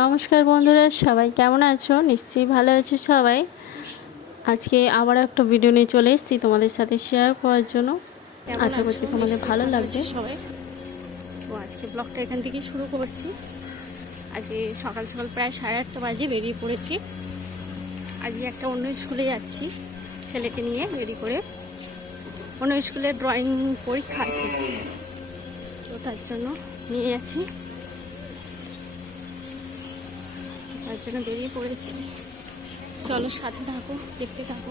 নমস্কার বন্ধুরা, সবাই কেমন আছো? নিশ্চয়ই ভালো আছো সবাই। আজকে আবার একটা ভিডিও নিয়ে চলে এসেছি তোমাদের সাথে শেয়ার করার জন্য। আশা করছি তোমাদের ভালো লাগবে সবাই। তো আজকে ব্লগটা এখান থেকে শুরু করছি। আজকে সকাল সকাল প্রায় 8:30 বাজে বেরিয়ে পড়েছি। আজকে একটা অন্য স্কুলে যাচ্ছি ছেলেকে নিয়ে রেডি করে। অন্য স্কুলে ড্রয়িং পরীক্ষা আছে, তো তার জন্য নিয়ে যাচ্ছি, তার জন্য বেরিয়ে পড়েছি। চলো সাথে থাকো, দেখতে থাকো।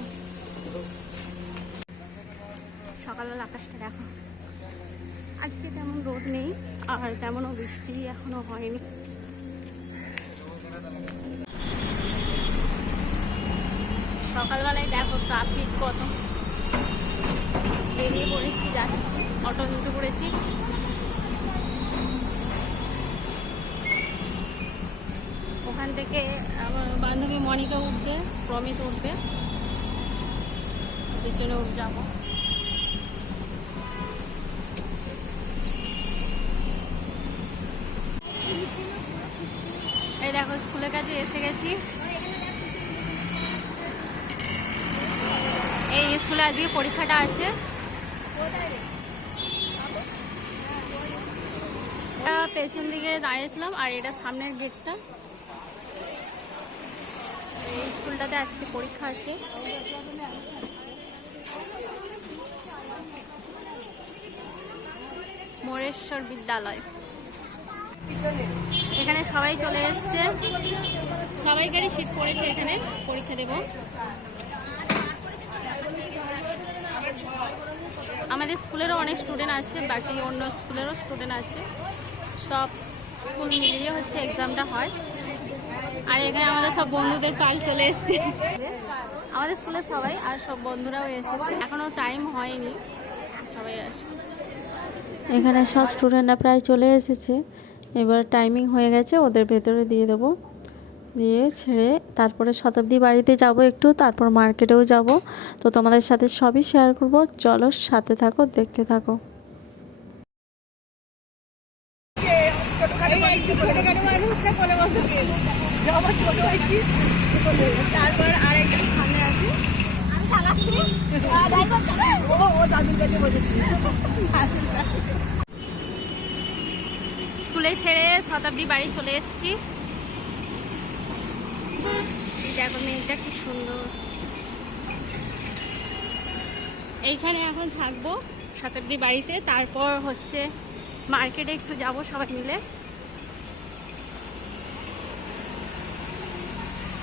সকালবেলা আকাশটা দেখো, আজকে তেমন রোদ নেই আর তেমনও বৃষ্টি এখনো হয়নি। সকালবেলায় দেখো ট্রাফিক কত। বেরিয়ে পড়েছি, যাচ্ছি, অটো নিতে পড়েছি। ওখান থেকে আমার বান্ধবী মনিকা উঠবে, প্রমিত উঠবে, পিছনে যাবো। এই দেখো স্কুলের কাছে এসে গেছি। এই স্কুলে আজকে পরীক্ষাটা আছে। পেছন দিকে দাঁড়িয়েছিলাম আর এটা সামনের গেটটা। এই স্কুলটাতে আজকে পরীক্ষা আছে। মোরেশ্বর বিদ্যালয়। এখানে সবাই চলে এসছে, সবাইকারই সিট পড়েছে এখানে, পরীক্ষা দেব। আমাদের স্কুলেরও অনেক স্টুডেন্ট আছে, বাকি অন্য স্কুলেরও স্টুডেন্ট আছে। সব স্কুল মিলিয়ে হচ্ছে এক্সামটা হয়। আর এখানে আমাদের সব বন্ধুদের পাল চলে এসছে, আমাদের স্কুলে সবাই আর সব বন্ধুরাও এসেছে। এখনো টাইম হয়নি, সবাই আসবে। এখানে সব স্টুডেন্টরা প্রায় চলে এসেছে। এবার টাইমিং হয়ে গেছে, ওদের ভেতরে দিয়ে দেবো, দিয়ে ছেড়ে তারপরে শতাব্দী বাড়িতে যাব একটু, তারপর মার্কেটেও যাব। তো তোমাদের সাথে সবই শেয়ার করব, চলো সাথে থাকো, দেখতে থাকো। তারপর আরেকজন সামনে আছে, আমি চালাচ্ছি, স্কুলে ছেড়ে শতাব্দী বাড়ি চলে এসেছি। দেখো মেয়েটা কি সুন্দর। এইখানে এখন থাকবো শতাব্দী বাড়িতে, তারপর হচ্ছে মার্কেটে একটু যাব সবাই মিলে।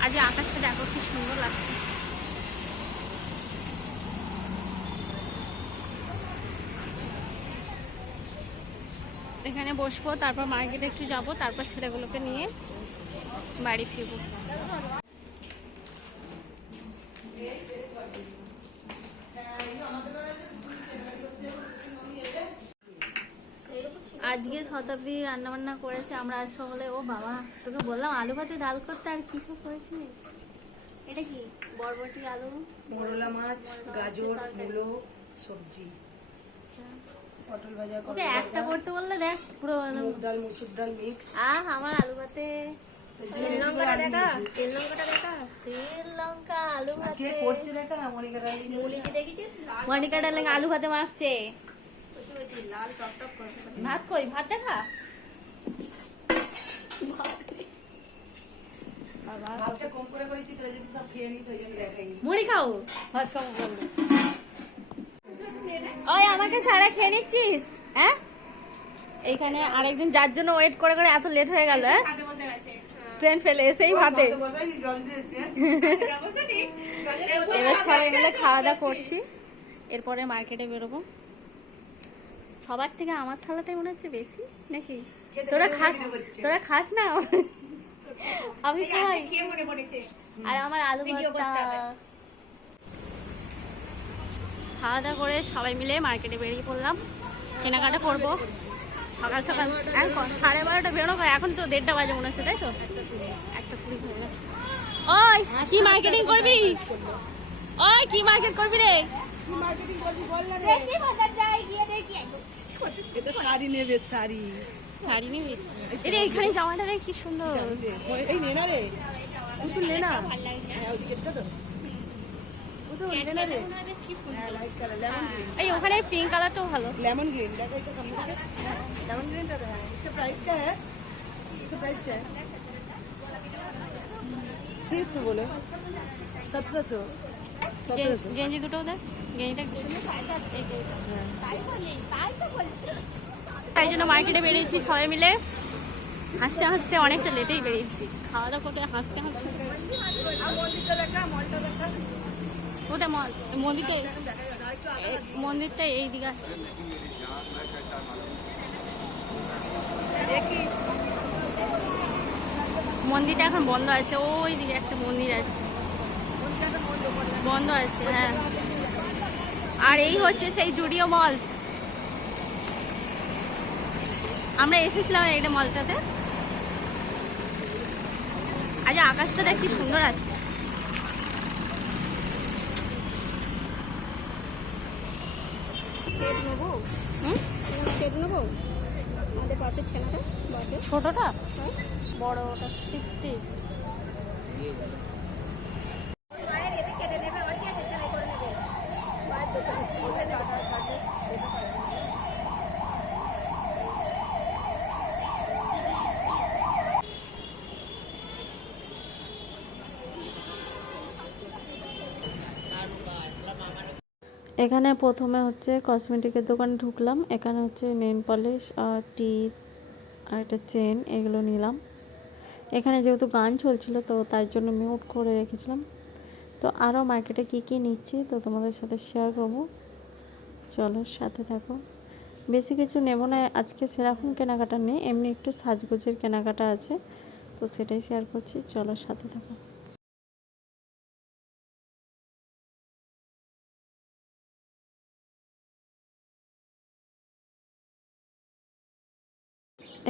আজ আকাশটা দেখো কি সুন্দর লাগছে। এখানে বসবো, তারপর মার্কেটে একটু যাব, তারপর ছেলেগুলোকে নিয়ে বাড়ি ফিরবো। আজকে শতাব্দী রান্নাবান্না করেছে, আমরা আসবো বলে। ও বাবা, তোকে বললাম আলু ভাতে ডাল করতে, আর কিছু করেছি। এটা কি? বরবটি, আলু, মোরলা মাছ, গাজর, মূলো, সবজি, পটল ভাজা, ওকে একটা করতে বললে দেখ পুরো মুগ ডাল, মসুর ডাল মিক্স। আমার আলু ভাতে তেল লঙ্কা আলু ভাতে করছে দেখা। মনিকা ডাল দেখেছিস? মনিকা ডাল আলু ভাতে মাখছে। ভাত কই? ভাত দেখা। মুড়ি খাও, ভাত খাবো বললো। ওই আমাকে ছাড়া খেয়ে নিচ্ছিস? হ্যাঁ, এইখানে আরেকজন যার জন্য ওয়েট করে করে এত লেট হয়ে গেল। ট্রেন ফেলে এসেই ভাতে। এবার সবাই মিলে খাওয়া দাওয়া করছি, এরপরে মার্কেটে বেরোবো। সবার থেকে আমার থালাটাই মনে হচ্ছে বেশি নাকি? তোরা খাস না? আমি খাই। আর আমার আলু ভর্তা। খাওয়া দাওয়া করে সবাই মিলে মার্কেটে বেরিয়ে পড়লাম, কেনাকাটা করবো। সকাল সকাল 12:30 বেরোনো হয়, এখন তো 1:30 বাজে মনে হচ্ছে, তাই তো? 1:20 হয়ে গেছে। ওই কি মার্কেটিং করবি? ওই কি মার্কেট করবি রে? শাড়ি নেবে, শাড়ি। শাড়ি নিবি? এরে এইখানে জামাটা রে কি সুন্দর। এই নে না রে, তুই নে না। হ্যাঁ ওদিকে তো ও তো নে না রে। হ্যাঁ লাইট কালার লেমন গ্রিন। এই ওখানে পিঙ্ক কালারটাও ভালো। लेमन ग्रीन देखो इसका सामने से लेमन ग्रीन का है। इसका प्राइस क्या है? इसका प्राइस क्या है? सिर्फ बोलो 1700। 1700। গেঞ্জি দুটো দেখ, গেঞ্জিটা কি সুন্দর। এই যে এটা। তাই জন্য মার্কেটে বেরিয়েছি সবাই মিলে, হাসতে হাসতে অনেকটা লেটেই বেরিয়েছি, খাওয়া দাওয়া করতে হাসতে হাসতে। ওটা মন্দিরটা এই দিকে আছে। মন্দিরটা এখন বন্ধ আছে, ওই দিকে একটা মন্দির আছে বন্ধ আছে। হ্যাঁ, আর এই হচ্ছে সেই জুডিও মল। আমরা এসেছিলাম এইটা মলটাতে। আজ আকাশটা দেখ কি সুন্দর আছে। সেট নেবো, সেট নেবো। আমাদের পাশের ছেলেটা বার্থডে। ছোটটা বড় ওটা 60। এখানে প্রথমে হচ্ছে কসমেটিকের দোকানে ঢুকলাম। এখানে হচ্ছে নেল পলিশ আর টিপ আর একটা চেন এগুলো নিলাম। এখানে যেহেতু গান চলছিল তো তার জন্য মিউট করে রেখেছিলাম। তো আরও মার্কেটে কী কী নিচ্ছি তো তোমাদের সাথে শেয়ার করবো, চলো সাথে থাকো। বেশি কিছু নেব না আজকে, সেরকম কেনাকাটা নেই, এমনি একটু সাজগোজের কেনাকাটা আছে তো সেটাই শেয়ার করছি, চলো সাথে থাকো।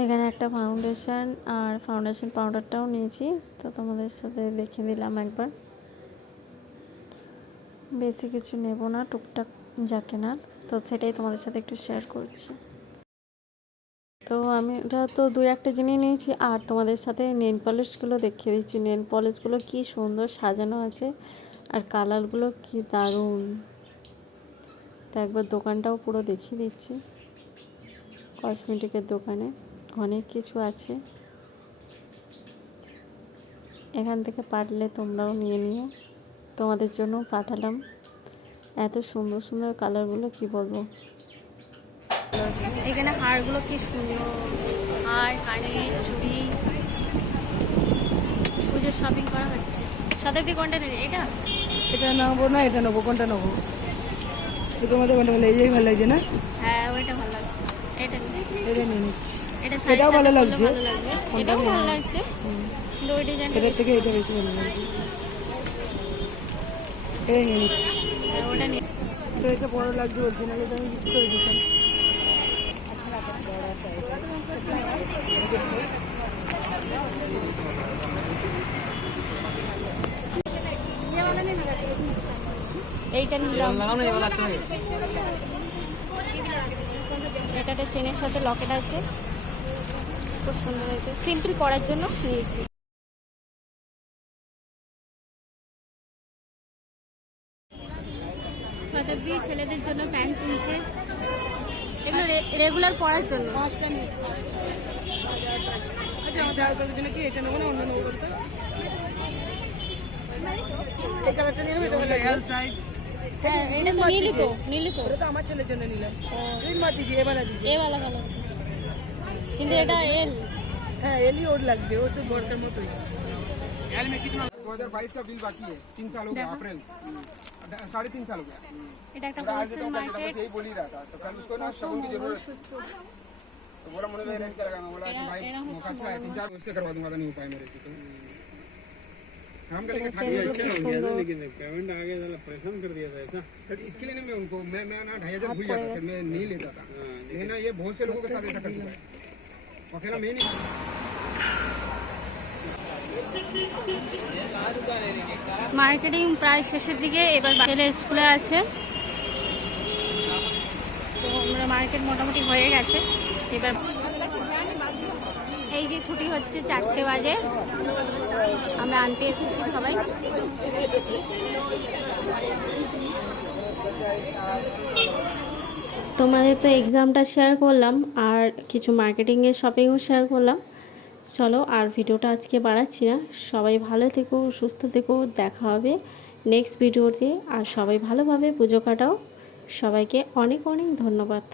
এখানে একটা ফাউন্ডেশন আর ফাউন্ডেশন পাউডারটাও নিয়েছি, তো তোমাদের সাথে দেখিয়ে দিলাম একবার। বেশি কিছু নেব না, টুকটাক যা কেনার তো সেটাই তোমাদের সাথে একটু শেয়ার করছি। তো আমি এটা তো দু একটা জিনিস নিয়েছি, আর তোমাদের সাথে নেল পলিশগুলো দেখিয়ে দিচ্ছি। নেল পলিশগুলো কি সুন্দর সাজানো আছে আর কালারগুলো কি দারুণ। তো একবার দোকানটাও পুরো দেখিয়ে দিচ্ছি। কসমেটিকের দোকানে অনেক কিছু আছে, এখান থেকে পারলে তোমরাও নিয়ে নিও, তোমাদের জন্য পাঠালাম। এত সুন্দর সুন্দর কালারগুলো কি বলবো। এখানে হারগুলো কি সুন্দর, হার কানের চুড়ি, পুজোর শপিং করা হচ্ছে। শতাব্দী কোনটা নেবে? এটা এটা নেবো না এটা নেবো, কোনটা নেবো? দুটোর মধ্যে কোনটা ভালো? এই ভালো লাগছে না? হ্যাঁ ওইটা ভালো লাগছে, এটা নিই। এটা নিয়ে নিচ্ছি। এটা এটাও ভালো লাগছে, এটাও ভালো লাগছে, কিন্তু ওই ডিজাইনটা এটার থেকে এটা বেশি ভালো লাগছে। এটা নিয়ে নিচ্ছি। ওটা নিয়ে। তো এটা বড় লাগছে বলছি না, এটা আমি বিক্রি করে দিতাম। এইটা নিলাম। এটাতে চেনের সাথে লকেট আছে, খুব সুন্দর হয়েছে, সিম্পল পরার জন্য নিয়েছি। শতাব্দী ছেলেদের জন্য প্যান্ট কিনছে, এগুলো রেগুলার পরার জন্য। আচ্ছা আমার জন্য কি এটা নেবো না অন্য নেবো বলতে? এই কালারটা নিয়ে নেবো, এটা ভালো লাগছে। হ্যাঁ এটা তো নিলি তো ওটা তো আমার ছেলের জন্য নিলাম। রিং মার দিদি, এবার দিদি। এ वाला ভালো, কিন্তু এটা এল। হ্যাঁ এলি ওর লাগবে, ও তো বড়টার মতোই। एल में कितना 2022 का बिल बाकी है, 3 साल हो गया, अप्रैल 3.5 साल हो गया। এটা একটা आज হোলসেল तो মার্কেট। यही बोल ही रहा था, तो कल उसको ना शगुन की जरूरत, तो बोला मुझे रेंट करेगा, मैं बोला कि भाई मौका अच्छा है, 3-4 उससे करवा दूंगा, नहीं उपाय मेरे से तो हम कल के खाली अच्छा हो गया था, लेकिन पेमेंट आगे वाला परेशान कर दिया था ऐसा। सर इसके लिए ना मैं उनको मैं ना 2500 भूल जाता सर, मैं नहीं लेता था, लेकिन ना ये बहुत से लोगों के साथ ऐसा कर चुका है, अकेला मैं नहीं। মার্কেটিং প্রায় শেষের দিকে, এবার ছেলে স্কুলে আছে, তো আমরা মার্কেট মোটামুটি হয়ে গেছে। এবার এই যে ছুটি হচ্ছে 4টে বাজে, আমরা আনতে এসেছি সবাই। তোমাদের তো এক্সামটা শেয়ার করলাম আর কিছু মার্কেটিংয়ের শপিংও শেয়ার করলাম। চলো আর ভিডিওটা আজকে বাড়াচ্ছি না, সবাই ভালো থেকো, সুস্থ থেকো, দেখা হবে নেক্সট ভিডিওতে। আর সবাই ভালোভাবে পুজো কাটাও। সবাইকে অনেক অনেক ধন্যবাদ।